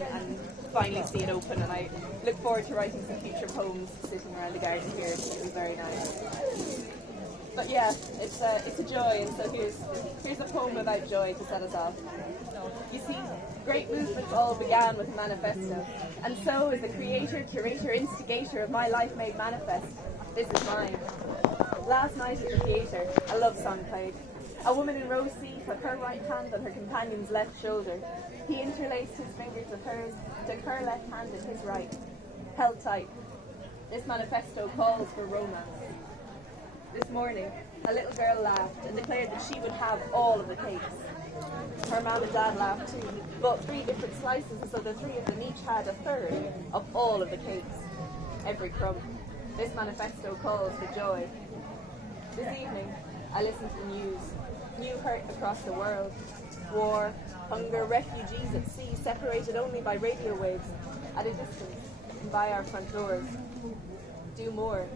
and finally see it open, and I look forward to writing some future poems sitting around the garden here. It was very nice. But yeah, it's a joy, and so here's a poem about joy to set us off. You see, great movements all began with a manifesto, and so is the creator, curator, instigator of my life made manifest. This is mine. Last night at the theatre, a love song played. A woman in row C put her right hand on her companion's left shoulder. He interlaced his fingers with hers, took her left hand in his right. Held tight. This manifesto calls for romance. This morning, a little girl laughed and declared that she would have all of the cakes. Her mom and dad laughed too, bought 3 different slices, so the 3 of them each had a third of all of the cakes. Every crumb. This manifesto calls for joy. This evening, I listened to the news. New hurt across the world. War, hunger, refugees at sea, separated only by radio waves, at a distance, and by our front doors. Do more.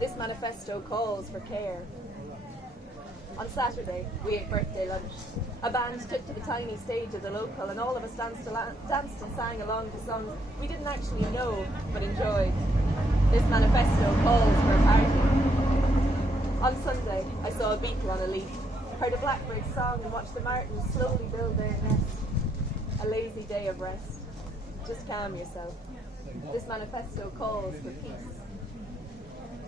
This manifesto calls for care. On Saturday, we ate birthday lunch. A band took to the tiny stage of the local, and all of us danced and sang along to songs we didn't actually know, but enjoyed. This manifesto calls for a party. On Sunday, I saw a beetle on a leaf, heard a blackbird song, and watched the martins slowly build their nest. A lazy day of rest. Just calm yourself. This manifesto calls for peace.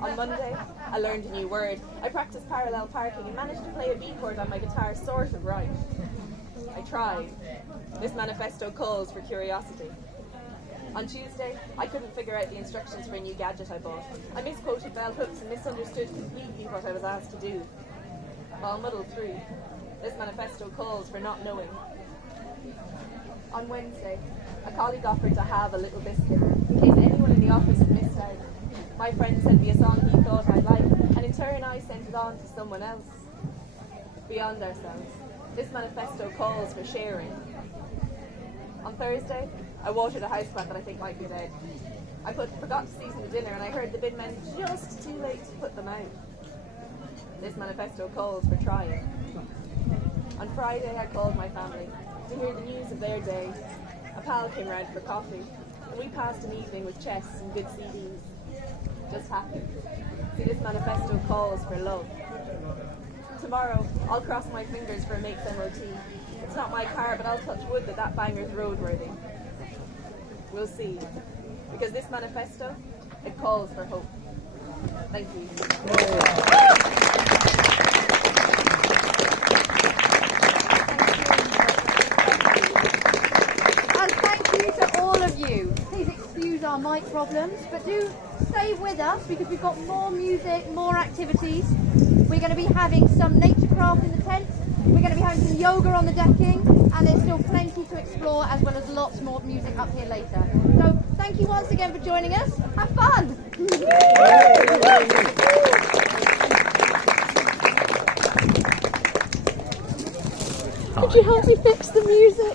On Monday, I learned a new word. I practiced parallel parking and managed to play a B chord on my guitar sort of right. I tried. This manifesto calls for curiosity. On Tuesday, I couldn't figure out the instructions for a new gadget I bought. I misquoted bell hooks and misunderstood completely what I was asked to do. While muddled through, this manifesto calls for not knowing. On Wednesday, a colleague offered to have a little biscuit in case anyone in the office had missed out. My friend sent me a song he thought I'd like, and in turn I sent it on to someone else. Beyond ourselves, this manifesto calls for sharing. On Thursday, I watered a houseplant that I think might be dead. I forgot to season the dinner, and I heard the bin men just too late to put them out. This manifesto calls for trying. On Friday, I called my family to hear the news of their day. A pal came round for coffee, and we passed an evening with chess and good CDs. Just happy. See, this manifesto calls for love. Tomorrow, I'll cross my fingers for a mate's MOT. It's not my car, but I'll touch wood that banger's roadworthy. We'll see. Because this manifesto, it calls for hope. Thank you. And thank you to all of you. Please excuse our mic problems, but do stay with us because we've got more music, more activities. We're going to be having some nature craft in the tent. We're going to be having some yoga on the decking, and there's still plenty to explore, as well as lots more music up here later. So thank you once again for joining us. Have fun! Could you help me fix the music?